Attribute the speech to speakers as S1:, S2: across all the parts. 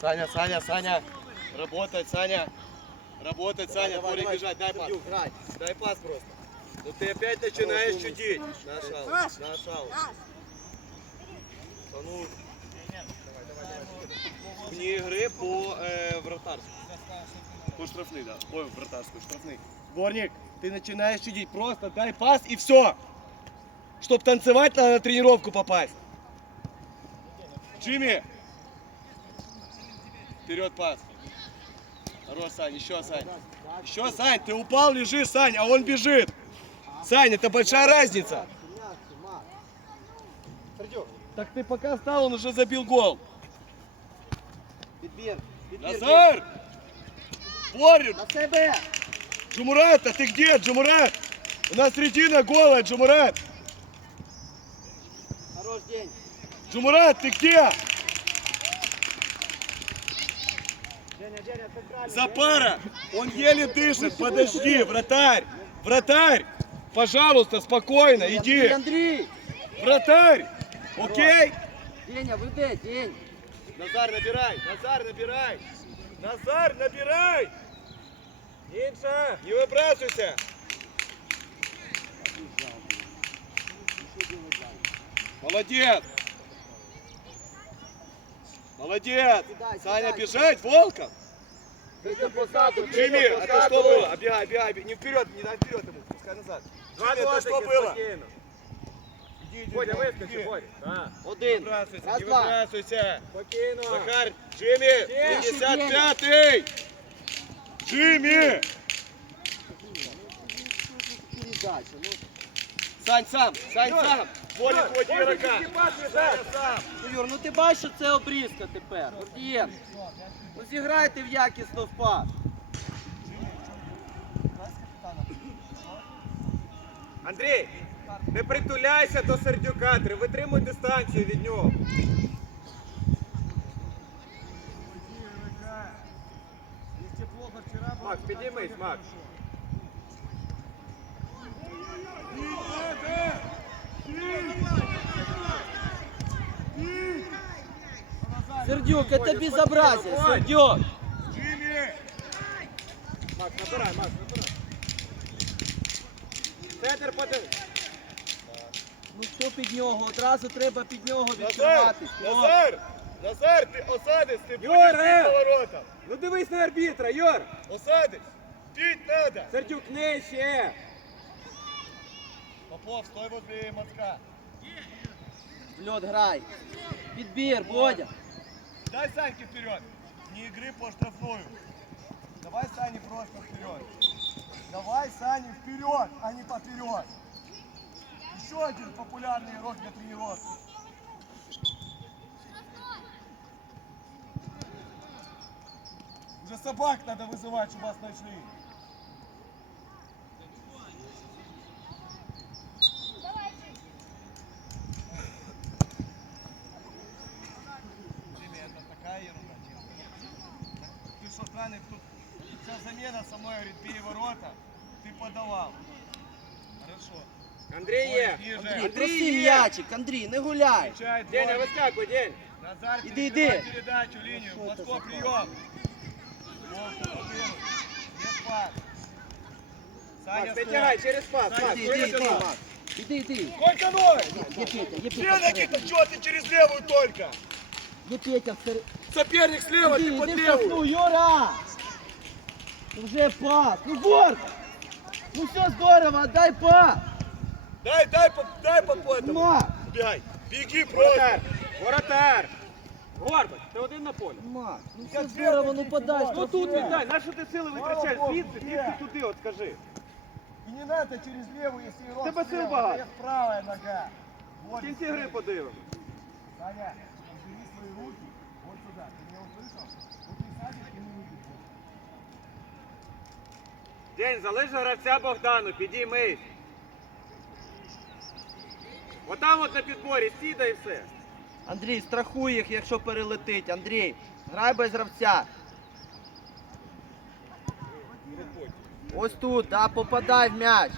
S1: Саня, Саня, Саня. Работать, Саня. Работать, Саня.
S2: Давай,
S1: бежать, дай пас. Дай пас просто. Ну ты опять начинаешь чудить. Нашал,
S3: Наш.
S1: нашал. Да ну. Вне игры по э, вратарству. По штрафный, да. Ой, вратарскую, штрафный. Дворник, ты начинаешь чудить. Просто дай пас и все. Чтоб танцевать, надо на тренировку попасть. Джимми! Вперед пас. Хорош, Сань, еще, Сань. Еще, Сань, ты упал, лежишь, Сань, а он бежит. Сань, это большая разница.
S2: М'яч, Макс. Сердюк,
S1: Так ты пока встал, он уже забил гол.
S2: підбір. Підбір.
S1: Назар! Борю!
S2: На себе.
S1: Джумурат, а ты где, Джумурат? У нас середина гола, Джумурат.
S2: Хорош день.
S1: Джумурат, ты где? Запара! Он еле дышит, подожди, вратарь! Вратарь! Пожалуйста, спокойно, иди!
S2: Андрій.
S1: Вратарь! Окей?
S2: Деня, веде, день.
S1: Назар, набирай! Назар, набирай! Назар, набирай! Инша! Не выбрасывайся! Молодец! Молодец! Саня, бежать, Волков! Джимми, это что было? Оббегай, оббегай, оббегай. Не вперед, не дай вперед ему, пускай назад. Джимми, это что было? Иди, иди,
S4: Бодя, вискочи, Бодя. Да.
S1: Не
S2: Один.
S1: выбрасывайся,
S2: Раз,
S1: не
S2: два.
S1: выбрасывайся.
S4: Спокійно.
S1: Захар, Джимми,
S2: Тише,
S1: 55-й! Джимми! Сань сам, Сань сам. Боря. Саня сам.
S2: Ну, Юр, ну ти бачиш, що це обрізка тепер. Гордієн. Ну зіграйте в якісно в пас.
S4: Андрій, не притуляйся до Сердюка, три- витримуй дистанцію від нього. Макс, підіймись, Макс.
S2: Сердюк, це безобразие. Сердюк.
S1: Джимми!
S4: Макс, набирай, Макс, набирай. Центр подив.
S2: Ну що під нього? Одразу треба під нього
S1: Назар!
S2: відкриватись.
S1: Назар! Назар, ти осадись, ти будеш
S4: Юра!
S1: під поворотом.
S4: Ну дивись на арбітра, Йор.
S1: Осадись. Пить надо.
S4: Сердюк нижче.
S1: Попов, стой возле мотка.
S2: Льот грай. Підбір, Бодя.
S1: Дай Саньке вперед. Не игры по штрафную. Давай Сане просто вперед. Давай Сане вперед, а не поперед. Еще один популярный игрок для тренировки. Уже собак надо вызывать, чтобы вас нашли. Джимми, это такая ерунда, честно. Ты что, странный, тут вся замена со мной говорит, бей ворота, ты подавал. Хорошо.
S4: Андрій є.
S1: Ниже.
S2: Андрій,
S4: Андрій
S2: проси
S4: є.
S2: м'ячик, Андрій, не гуляй.
S1: Встречай,
S4: Деня,
S1: двое.
S4: вискакуй, День.
S1: Назар,
S2: Иди,
S1: перекрывай
S2: иди.
S1: передачу, линию.
S2: Что это
S1: Москва,
S2: за
S1: прием. Вовка, побил. Без пас. Саня,
S4: Макс, підтягай
S1: стой.
S4: через пас.
S1: Саня,
S4: Макс,
S2: Іди,
S4: через
S2: іди, іди,
S4: пас.
S2: Макс. Іди, іди.
S1: Сколько ноль?
S2: Є Петя, є
S1: Где
S2: Петя.
S1: Никита,
S2: всередині.
S1: что ты через левую только?
S2: Є Петя всередині.
S1: Соперник слева,
S2: Іди,
S1: ты под
S2: іди в
S1: левую.
S2: штрафну, Юра! Ну Вже пас. Ну Борг! Ну все здорово, отдай пас.
S1: Дай, дай, по, дай по этому.
S2: Макс,
S1: Бегай. Беги просто.
S4: Воротар. Воротар. Горбач, ти один на полі.
S2: Макс, ну
S1: Я
S2: все здорово, ну подай.
S4: Ну
S2: що
S4: тут
S2: ти?
S4: віддай, на що ти сили витрачаєш?
S1: Богу,
S4: Звідси,
S1: є.
S4: звідси туди, от скажи.
S1: И не надо через левую, если игрок
S4: Тебе
S1: слева,
S4: сил багато.
S1: это правая нога.
S4: В
S1: Вот
S4: кінці
S1: здесь.
S4: гри подивимо.
S1: Саня, убери свои руки вот сюда. Ты меня услышал? Вот ты садишь и не видишь.
S4: День, залиш гравця Богдану, підіймись. Отам от на підборі, сідай і все.
S2: Андрій, страхуй їх, якщо перелетить. Андрій, грай без гравця. Ось тут, да, попадай в м'яч.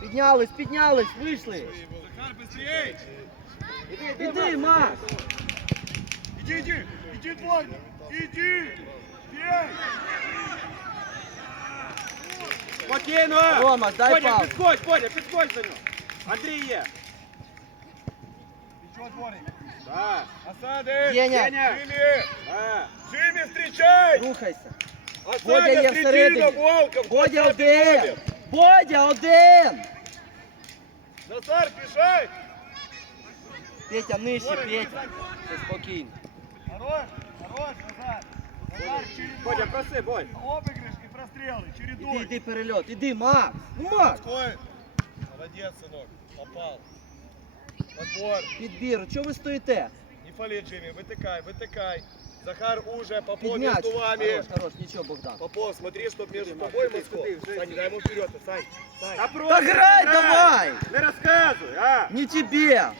S2: Піднялись, піднялись, вийшли.
S1: Захар, быстрей!
S2: Іди, Макс.
S1: Иди, иди! Иди, дворник! Иди! Бей!
S4: Спокійно!
S2: Рома, дай
S4: Бодя,
S2: паузу.
S4: підходь, Бодя, підходь до нього. Андрій є.
S1: Ты чё, дворник?
S4: Так.
S1: Осады!
S2: Деня.
S1: Джимми!
S4: Так.
S1: Джимми, встречай!
S2: Рухайся.
S1: Осада,
S2: є
S1: Третина,
S2: всередині.
S1: Волков!
S2: Бодя
S1: 20
S2: один.
S1: номер.
S2: Бодя один.
S1: Назар, бежай!
S2: Петя нижче,
S1: Дворник,
S2: Петя.
S1: бежай.
S2: Все спокійно.
S1: Хорош, хорош, Назар! Назар, чередуй!
S4: Бодя, проси, Бодь.
S1: Обыгрыш и прострелы,
S2: Іди,
S1: чередуй!
S2: іди перельот. Іди, Макс. Ну, Макс.
S1: Такой. Молодец, сынок, попал. Подбор.
S2: Підбір, чого ви стоїте?
S1: Не фали, Джимми, вытыкай, вытыкай. Захар уже, Попов
S2: Під м'яч.
S1: между вами.
S2: Хорош, хорош, нічого, Богдан.
S1: Попов, смотри, чтоб между
S4: Макс,
S1: тобой и
S4: сюди,
S1: Москвой.
S4: сюди, вже
S1: Сань,
S4: сюди.
S1: дай ему вперед, Сань.
S4: Та
S1: Сань.
S4: просто
S2: Та грай
S4: грай.
S2: давай!
S4: Не розказуй, а?
S2: Не тебе.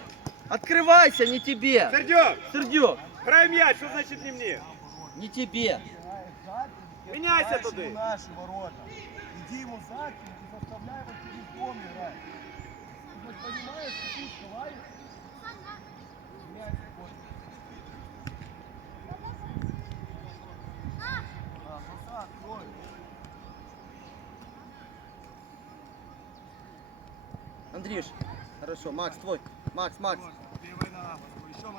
S2: Открывайся, не тебе.
S4: Сердюк,
S2: Сердюк,
S4: грай м'яч, що значить не мені?
S2: не тебе.
S4: Меняйся туди.
S1: наши ворота. Иди ему закинь и заставляй его через дом играть. Ты хоть понимаешь, какую сховаешь? Мяч вот. А, посад, твой.
S2: Андрюш, хорошо, Макс, твой. Макс, Макс.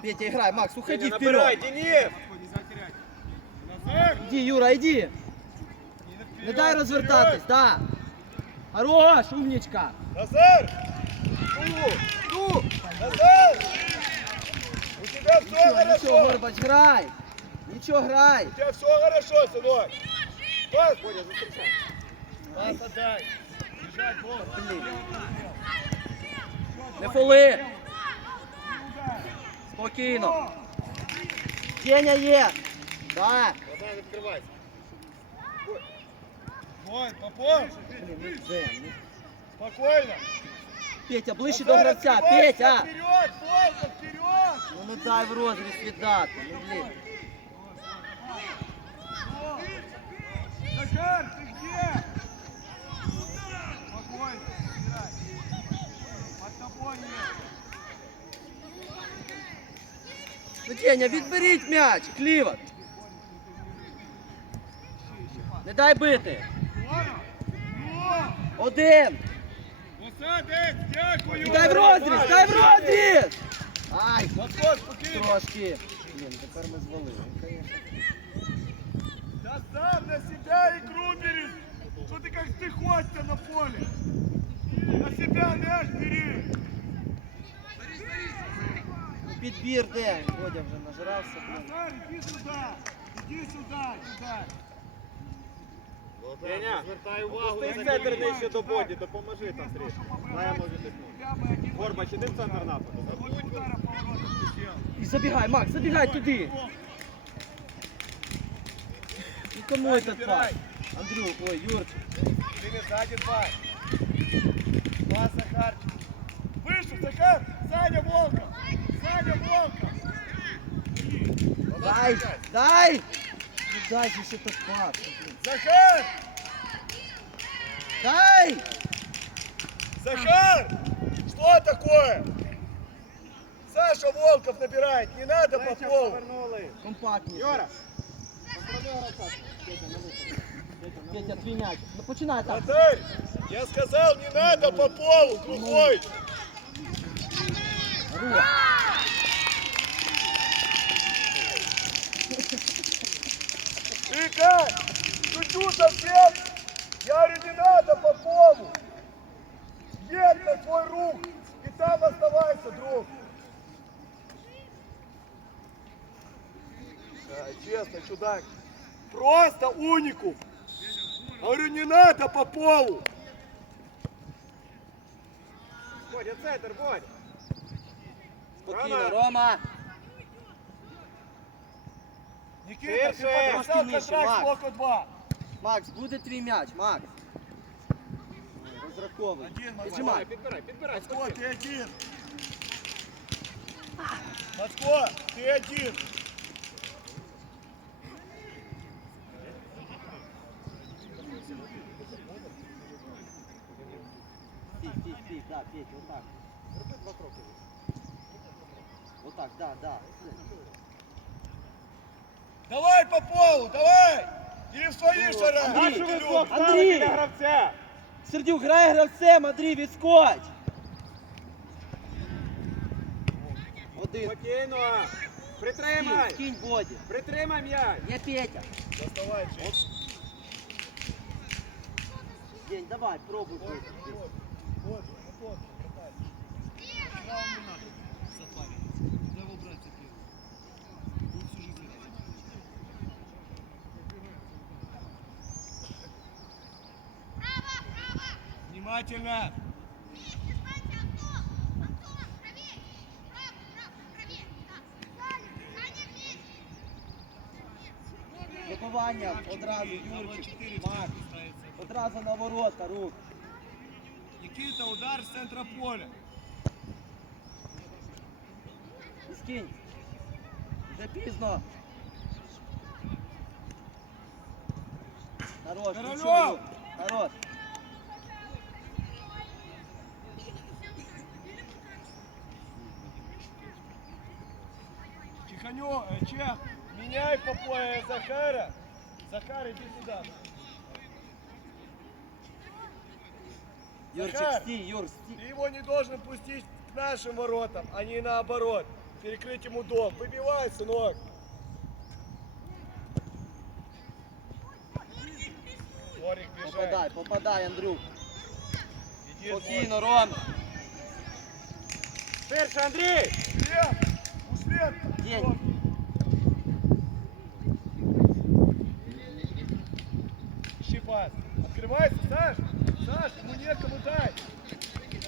S2: Петя, играй, Макс, уходи вперед.
S4: Денис!
S2: Иди, Юра, иди.
S1: Не
S2: дай розвертатись, да. Хорош, умничка.
S1: Назар! Ну! Назар! У тебя все
S2: Ничего,
S1: хорошо!
S2: ничего, Горбач, грай. Ничего, грай.
S1: У тебя все хорошо, сынок! Пас, Бодя, застречай! Пас отдай! Бежать, Бог!
S2: Не фоли. Спокійно. Деня є. Да.
S1: Назар, открывайся! Вон, Попов!
S2: Блін, ну Ден, ну.
S1: Спокойно!
S2: Петя, ближче до
S1: Назар,
S2: гравця.
S1: открывайся!
S2: Петя.
S1: Вперед, Волков, вперед!
S2: Ну не дай в розріз віддати. Ну, блін.
S1: Захар, ты где? Спокойно, играй. Под тобой нет.
S2: Ну, Деня, відберіть м'яч. Кліват. Не дай бити.
S1: Ладно? Ну!
S2: Один.
S1: Молодець, дякую!
S2: І дай в розріз, дай в розріз. Ай,
S1: Москва, спокійно!
S2: трошки. Блін, тепер ми звалили. Конечно.
S1: Да сам на себя игру бери! Что ты как ты ходишь на поле? На себя мяч бери!
S2: Підбір де? Водя вже нажрався. блін.
S1: Назар, иди сюда! Иди сюда, сюда!
S4: Деня,
S1: Звертай
S4: Пусти центр нижче до Боді, допоможи там трішки. Дай може дихнути. Горбач, іди в центр нападу.
S2: І забігай, Макс, забігай туди. І кому этот пас? Андрюк, ой, Юрчик.
S1: Время сзади два. Два Захарчик. Выше, Захар! Саня Волков! Саня Волков!
S2: Дай, дай! Ну дай же ще этот пас. блін.
S1: Захар!
S2: Дай!
S1: Захар! Что такое? Саша Волков набирает, не надо по полу.
S4: Повернули.
S2: Компактніше.
S4: Юра,
S2: Петя, твій м'яч. Ну починай так.
S1: Вратарь, я сказал, не надо по полу, глухой.
S2: Рух.
S1: Как? Шучу совсем. Я говорю, не надо по полу. Едь на свой рух и там оставайся, друг. Да, честно, чудак. Просто уникум. Говорю, не надо по полу.
S4: Бодя, центр, Бодя.
S2: Спокійно, Рома.
S1: Никита, ти
S4: Тише.
S1: підписав
S2: Трошки нижче,
S1: контракт з
S2: Макс.
S1: блоку 2.
S2: Макс, буде твій м'яч, Макс. Розраховуй.
S1: Один, Макс.
S2: Піджимай.
S4: Підбирай, підбирай.
S1: Мацко, ти один. Мацко, ти один.
S2: Пік, пік, пік, да, пік, отак. Роби два кроки. Отак, да, да.
S1: Давай по полу, давай! Или в
S2: свої
S1: шаради!
S4: Нашу
S2: висок
S4: ставити для!
S2: Сердюк, грає гравцем, Андрій, відскоч! Один.
S4: Спокійно! Притримай!
S2: Кінь, кінь боді!
S4: Притримай м'яч!
S2: Я Петя!
S1: Доставай, Жень!
S2: Жень, давай, пробуй!
S1: Боже, боже, боже, боже, боже, боже, боже, боже, боже, боже, боже, Внимательно!
S2: Вибивання одразу, Юрчик. Макс, одразу на ворота, рук.
S1: Никита, удар с центра поля.
S2: І скинь. Вже пізно. Хорош,
S1: Корольов!
S2: нічого, Юр. Хорош.
S1: Тихоню, э, Чех, меняй по полю Захара. Захар, иди сюда.
S2: Юрчик,
S1: Захар!
S2: стій, Юр, стій.
S1: Ты его не должен пустить к нашим воротам, а не наоборот. Перекрыть ему дом. Выбивай, сынок. Лорик, бежай.
S2: Попадай, попадай, Андрюк.
S1: Иди, Лорик.
S2: Спокійно, Ром.
S4: Ширше, Андрій.
S1: След! Услед!
S2: День.
S1: Саш, ему некому дать!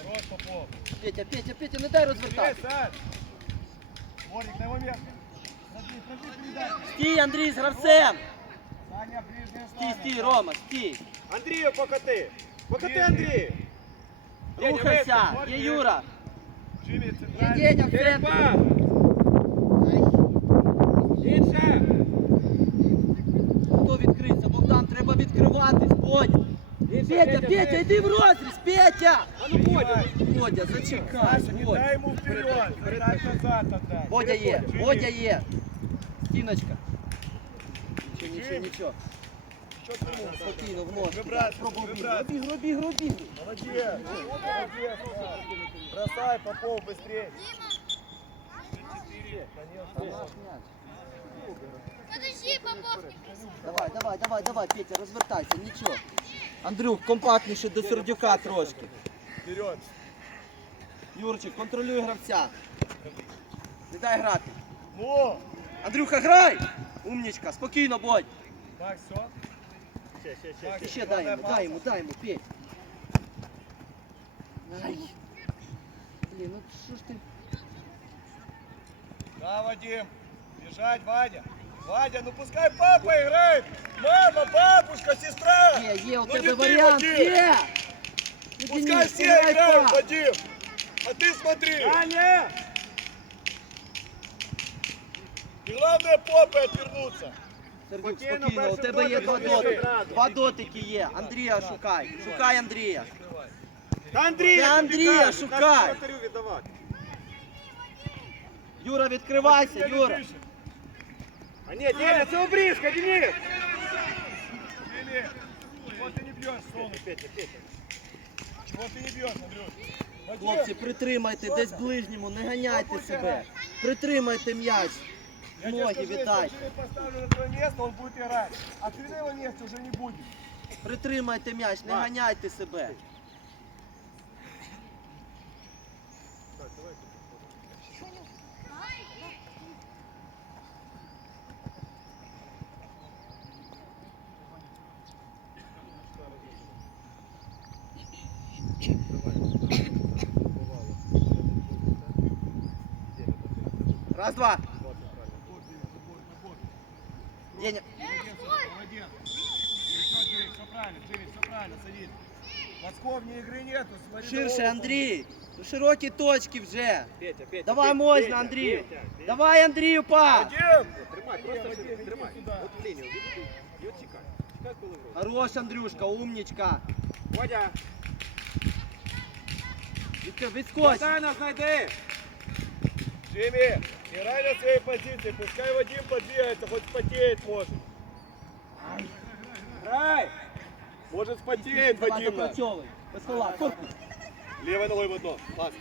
S1: Хорош, Попов.
S2: Петя, Петя, Петя, не дай
S1: Привет,
S2: розвертати.
S1: Саш! Лорик, на его место. Смотри, смотри, передачу.
S2: Стій, Андрій, з гравцем.
S1: Саня, ближняя
S2: Стій,
S1: слава.
S2: стій, Рома, стій.
S4: Андрію покоти. Покоти,
S1: Ні,
S4: Андрій. Деня,
S2: Рухайся,
S4: вище.
S2: є Юра.
S1: Джимми,
S2: Є
S1: центральный.
S2: Деня в
S4: Через
S2: центрі.
S4: пас.
S2: Петя, Петя, йди в розріз, Петя!
S4: А ну Бодя.
S2: Бодя, зачекай,
S1: Саша, не
S2: Бодя.
S1: дай ему вперед, дай назад отдай.
S2: Бодя є,
S1: Джимми,
S2: Бодя є. Стіночка. Нічого, нічого, нічого.
S1: Что ты ему?
S2: Спокійно, в ножки.
S1: Вибрасуй,
S2: Пробуй,
S1: вибрасуй.
S2: робіг, робіг, робіг.
S1: Молодец, молодец, Саш. Бросай, Попов, быстрее. Конечно.
S2: Наш м'яч.
S3: Подожди, Поповский.
S2: Давай, давай, давай, давай, Петя, розвертайся, нічого. Андрюх, компактніше до Сердюка трошки.
S1: Вперед.
S2: Юрчик, контролюй гравця. Не дай грати.
S1: Ну,
S2: Андрюха, грай! Умнічка, спокійно, будь.
S1: так, все.
S4: Ще, ще, ще.
S1: Так,
S2: І ще дай йому, дай йому, дай йому, Петь. Ай. Блін, ну що ж ти?
S1: Да, Вадим. Бежать, Вадя. Вадя, ну пускай папа играет. Мама, бабушка, сестра.
S2: Є, є у
S1: Ну,
S2: тебе
S1: не ти,
S2: варіант,
S1: Вадим.
S2: є! Ну,
S1: Пускай
S2: Денис,
S1: все
S2: грай
S1: играют,
S2: пас.
S1: Вадим. А ты смотри.
S4: Аня.
S1: И главное попой отвернуться.
S2: Сергій,
S4: Спокійно,
S2: спокійно, у
S4: першим
S2: тебе є два
S4: дотиком
S2: дотики.
S4: одразу.
S2: Два дотики є. Андрія шукай. Шукай Андрія.
S4: Та Андрій,
S2: Та Андрія шукай.
S4: віддавати.
S2: Юра, відкривайся, Юра.
S1: Тише.
S4: А ні, Деня, це обрізка, Денис.
S1: Или, вот ты не бьешь, солнце.
S4: Петя, Петя.
S1: Чего ты не бьешь, Андрюш?
S2: Хлопці, притримайте десь ближньому, не ганяйте себе. Притримайте м'яч.
S1: Я тебе
S2: Ноги
S1: скажу, если
S2: віддайте.
S1: Джимми поставлю на твое место, он будет играть. А ты на его месте уже не будешь.
S2: Притримайте м'яч, не ганяйте себе. Раз, два. Деня.
S1: Молодец. Все, Джимми, все правильно, Джимми, все правильно, садись. Подсков, вне игры нету, смотри.
S2: Ширше,
S1: за голову.
S2: Андрій. Ну, Широкі точки вже.
S4: Петя, Петя.
S2: Давай
S4: Петя,
S2: можна,
S4: Петя,
S2: Андрію.
S4: Петя, Петя.
S2: Давай, Андрію, пас.
S1: Вадим!
S4: Тримай,
S1: Вадим,
S4: просто
S1: Вадим,
S4: Вадим,
S1: иди
S4: тримай.
S1: сюда.
S4: От в лінію, відійди. І от чекай. Чекай, коли вроде.
S2: Хорош, Андрюшка, умнічка.
S4: Водя,
S2: Відк- Відскочь.
S4: Богдана знайди.
S1: Джимми, Играй на своей позиции, пускай Вадим подвигается, хоть спотеет может. Играй! Может спотеет
S2: Давай,
S1: Вадим наш.
S2: допрацьовуй. Без фола, корпус.
S1: Левой ногой в одно. Пас.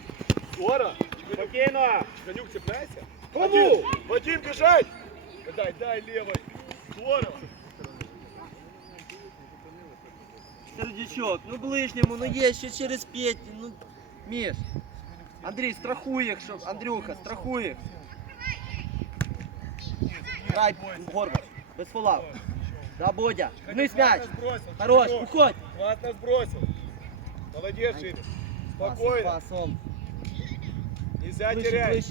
S1: Скоро.
S4: Спокійно.
S1: Конюк, цепляйся.
S4: Кому?
S1: Вадим, Вадим, бежать! Дай, дай левой. Здорово.
S2: Сердючок, ну ближньому, ну є ще через п'ять, ну, Міш. Андрій, страхуй їх, щоб, Андрюха, страхуй їх. Грай, Горбач, без фола. Да, Бодя, вниз м'яч. Хорош, уходь.
S1: Классно сбросил. Молодец.
S2: Пасом,
S1: Спокойно.
S2: пасом.
S1: Нельзя терять.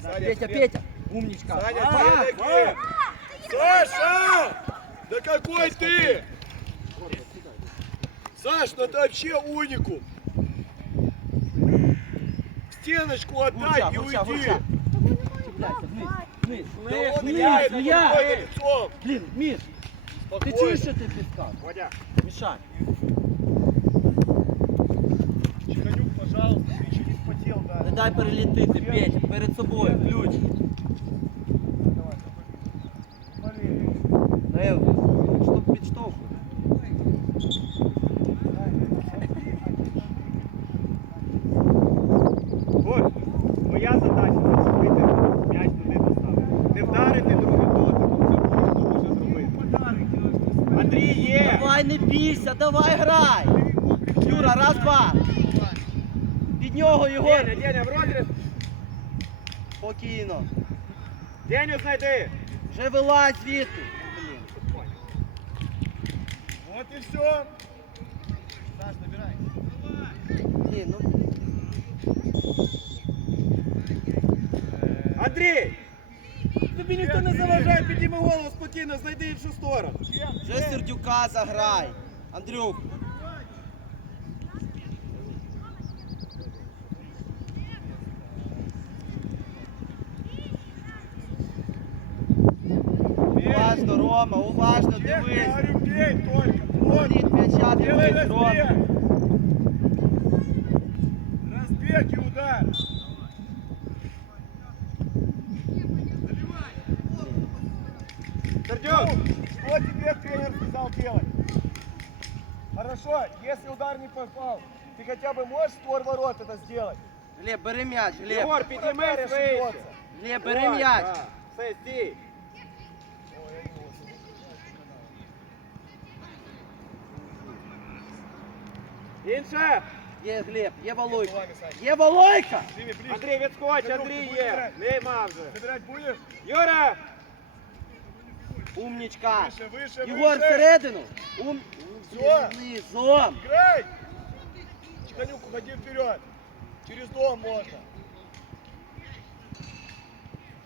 S1: Саня,
S2: Петя. Петя, умничка.
S1: Саня,
S2: А,
S1: две ноги. Саша! Да какой ты? Саш, ну ты вообще уникум. Стеночку отдай и
S2: гурча,
S1: уйди.
S2: гурча Цепляйся, вниз, вниз.
S1: Да он
S2: Вниз,
S1: играет,
S2: ну
S1: он
S2: я.
S1: уходит лицом.
S2: Блін, Міш, ти
S1: Спокойно.
S2: чуєш, що ти підказуєш?
S4: Водя.
S2: Мішай.
S1: Чеканюк, пожалуйста, ты еще не спотел, да.
S2: Не дай перелітити, Петь, перед собою, ключ.
S1: Давай, Смотри.
S2: Лев, щоб підштовхуй. Бійся, давай грай. Юра, раз, два. Під нього його.
S4: Деня, Деня, в розріз!
S2: Спокійно.
S4: Деню знайди!
S2: Вже вилазь звідти.
S1: Вот и все. Саш, набирай.
S2: Блін, ну.
S4: Андрій! Тобі ніхто не заважає, підійми голову спокійно, знайди іншу сторону.
S2: Вже Сердюка заграй. Андрюх. Уважно, Рома, уважно,
S1: Я
S2: дивись.
S1: говорю, бей только. Вот.
S2: Політ м'яча,
S1: Делай
S2: дивись, Рома.
S1: разбег. Разбег и удар.
S4: Сердюк!
S1: Что тебе тренер сказал делать? Хорошо, если удар не попал, ты хотя бы можешь створ ворот это сделать?
S2: Глеб, бери м'яч, Глеб.
S4: Єгор, підійми
S1: Вратарь
S4: вище!
S1: ошибется.
S2: Глеб, бери
S4: Ось,
S2: м'яч.
S4: так. Все, стій! Інше!
S2: Є Глеб, є Волойка.
S1: Головами, Сань.
S2: Є Волойка!
S1: Жими, ближе.
S4: Андрій, відскоч,
S1: Сердюк,
S4: Андрій
S1: ти будеш
S4: є!
S1: грати?
S4: Нема вже!
S1: Забирать будешь?
S4: Юра!
S2: Умничка.
S1: Выше, выше,
S2: Єгор,
S1: выше.
S2: всередину. Ум...
S1: Всё.
S2: Низом.
S1: Играй! Чеканюк, уходи вперед. Через дом можно.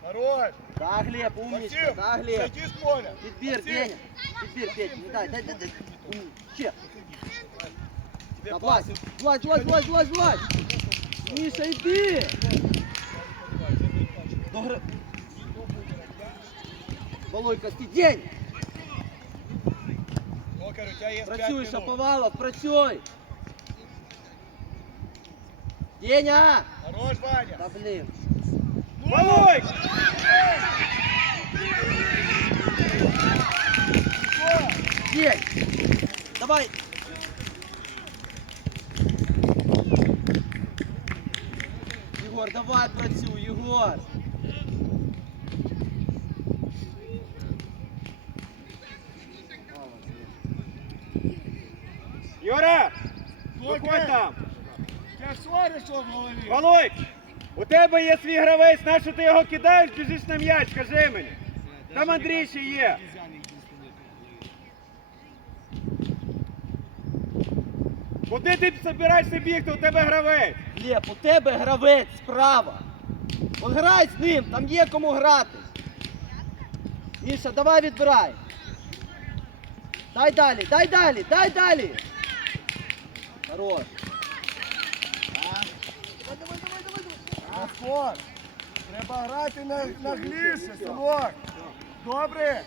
S1: Хорош.
S2: Да, Глеб, умничка.
S1: Максим,
S2: Да, Глеб.
S1: сойди с поля.
S2: Підбір,
S1: Максим,
S2: Деня. Підбір, Петя. Ну дай, дай, дай, дай. Ум, Ще.
S1: тебе
S2: Да,
S1: пас.
S2: Влазь, влазь, влазь, влазь, влазь, влазь. Міша, йди. Добре. Волойка, стій. День.
S1: Токар, у тебя есть пять
S2: Працюй,
S1: минут.
S2: Шаповалов, працюй. Деня.
S1: Хорош, Ваня.
S2: Да блин.
S1: Ну!
S4: Волой!
S1: Всё.
S2: День. Давай. Єгор, давай працюй, Єгор.
S4: Володь! У тебе є свій гравець, на що ти його кидаєш, біжиш на м'яч, скажи мені. Там Андрій ще є. Куди ти збираєшся бігти? У тебе гравець.
S2: Глеб, у тебе гравець справа. От грай з ним, там є кому грати. Міша, давай відбирай. Дай далі, дай далі, дай далі. Хорош.
S1: Аскор, треба грати на, нагліше, синок. Добре?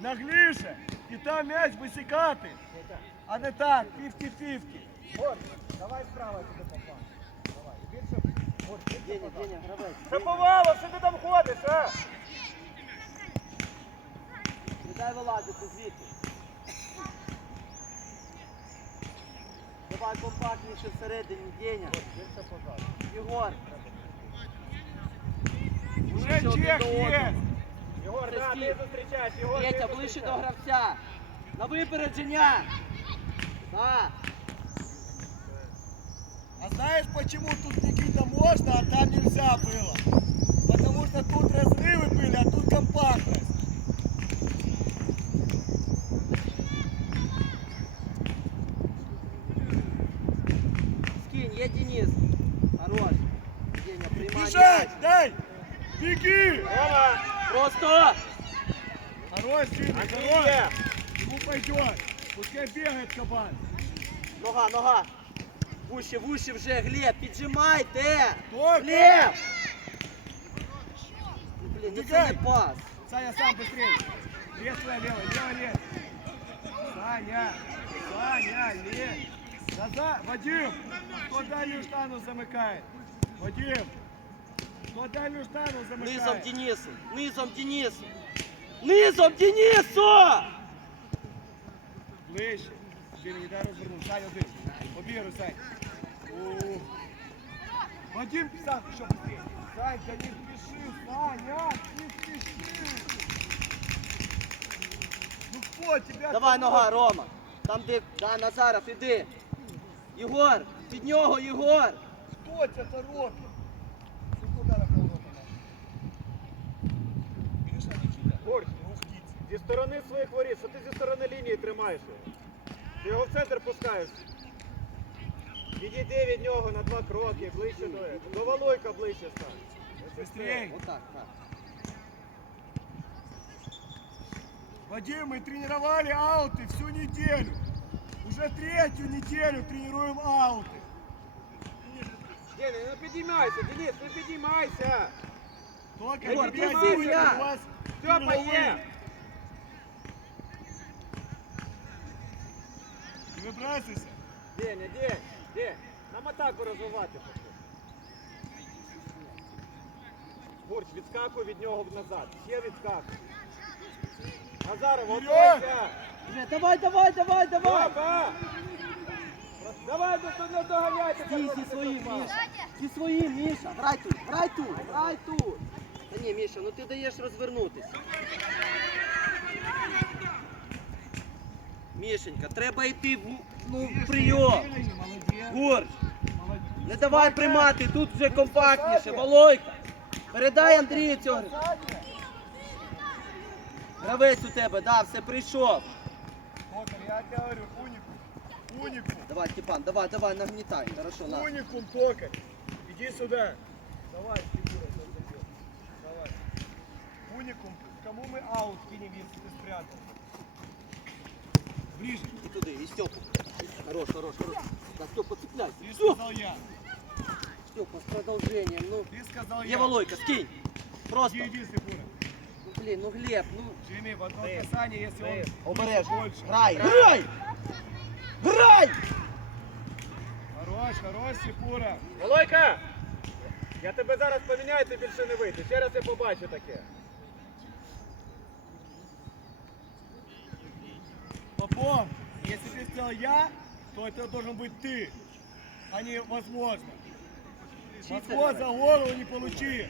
S1: Нагліше. І там м'яч висікати. А не так, півки-півки. От, давай справа туди попав. Давай. Більше
S2: Деня, Деня, гравець.
S4: Шаповалов, що ти там ходиш, а?
S2: Не дай вилазити звідти. Давай компактніше всередині, Деня. Єгор.
S1: Уже
S2: Ближче один
S1: чех
S2: до одного.
S1: есть.
S4: Єгор, да,
S2: Стій.
S4: ти зустрічаєш, Єгор, ти
S2: Петя, ближче до
S4: зустрічаєш.
S2: гравця. На випередження. Так.
S1: А знаешь, почему тут Никита можно, а там нельзя было? Потому что тут разрывы были, а тут компактность. Беги!
S4: Рома,
S2: Просто.
S1: Хорош, Дима, хорош!
S4: Андрія,
S1: Ему пойдет. Пускай бегает кабан.
S2: Нога, нога. Вуще, вуще вже, Глеб, піджимайте.
S1: Только!
S2: Глеб! Ну, Блін, ну це
S1: Убегай.
S2: не пас.
S1: Саня, сам быстрее. Лев твоя, левая, левая, лев. Саня, Саня, лев. Назад, Вадим, кто дальнюю штану замыкает? Вадим,
S2: Низом Денису! Низом Денису! Низом Денису!
S1: Ближче. Ще не йде розвернув. Сай один. Обігру, Сай. Вадим писав, що пустив. Сай, да не спіши, Саня, не спіши. Ну хто тебе?
S2: Давай нога, Рома. Там де да, Назаров, іди. Єгор, під нього, Єгор.
S4: Хто
S1: тебе торопить?
S4: зі сторони своїх воріт, що ти зі сторони лінії тримаєш його? Ти його в центр пускаєш. Відійди від нього на два кроки, ближче до До Валойка ближче стань. Ось це.
S1: Быстрей.
S2: Отак, так.
S1: Вадим, мы тренировали ауты всю неделю. Уже третью неделю тренируем ауты.
S4: Деня, не підіймайся, Денис, не підіймайся.
S1: Только
S2: Егор,
S1: не
S2: ты
S1: бегай,
S2: сильно.
S1: у вас
S4: Степа,
S1: переломы.
S4: є.
S1: Не выбрасывайся.
S4: Деня, День, День, нам атаку розвивати потрібно. Гурч, відскакуй від нього назад. Ще відскакуй. Назаров,
S1: Вперед!
S4: готовся!
S2: Вже, давай, давай, давай, давай.
S4: Опа! Давай, до- до- доганяйте.
S2: Стій зі своїм, Міша. Зі своїм, Міша. Грай тут, грай тут, грай тут. Та ні, Міша, ну ти даєш розвернутися. Мішенька, треба йти в, ну, в прийом. Гурч, не давай приймати, тут вже компактніше. Волойка. Передай Андрію цього. Гравець у тебе, да, все прийшов.
S1: Я тебе говорю, уникум. Уникум.
S2: Давай, Степан, давай, давай, нагнітай. Хорошо, на.
S1: Уникум, токарь. Иди сюда. Давай, фигура. Давай. Уникум. Кому мы аут кинем, если ты спрятал? Ближе.
S2: І туди, і Степу. Хорош, хорош, хорош. Да, Степа, цепляйся.
S1: Ты
S2: Все,
S1: сказал я.
S2: Степа, с продолжением, ну.
S1: Ты сказал
S2: Є
S1: я.
S2: Волойка, скинь. Просто.
S1: Иди, иди, Степура.
S2: Ну, блін, ну Глеб, ну.
S1: Джимми, в одно касание, если он выше,
S2: Обережно.
S1: больше.
S2: Грай, грай! Грай!
S1: Хорош, хорош, Степура.
S4: Волойка! Я тебе зараз поміняю, ти більше не вийти. Ще раз я побачу таке.
S1: Попов, если ты сказал я, то это должен быть ты, а не возможно. Москва за голову не получи.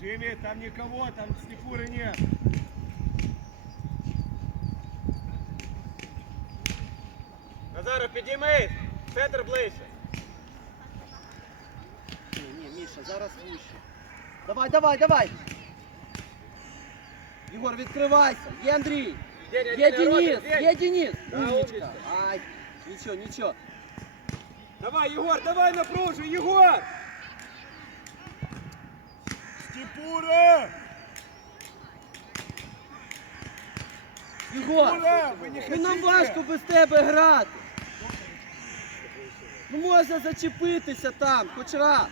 S1: Джимми, там никого, там Степуры нет.
S4: Назаров, підіймись! Центр ближче.
S2: Ні, зараз вище. Давай, давай, давай! Єгор, відкривайся! Є Андрій! Є Денис! Є Денис! Умничка! Ай, нічого, нічого.
S4: Давай, Єгор, давай напружуй, Єгор!
S1: Степура!
S2: Єгор!
S1: Степура, вы не
S2: Ну нам важко без тебе грати. Ну можна зачепитися там, хоч раз.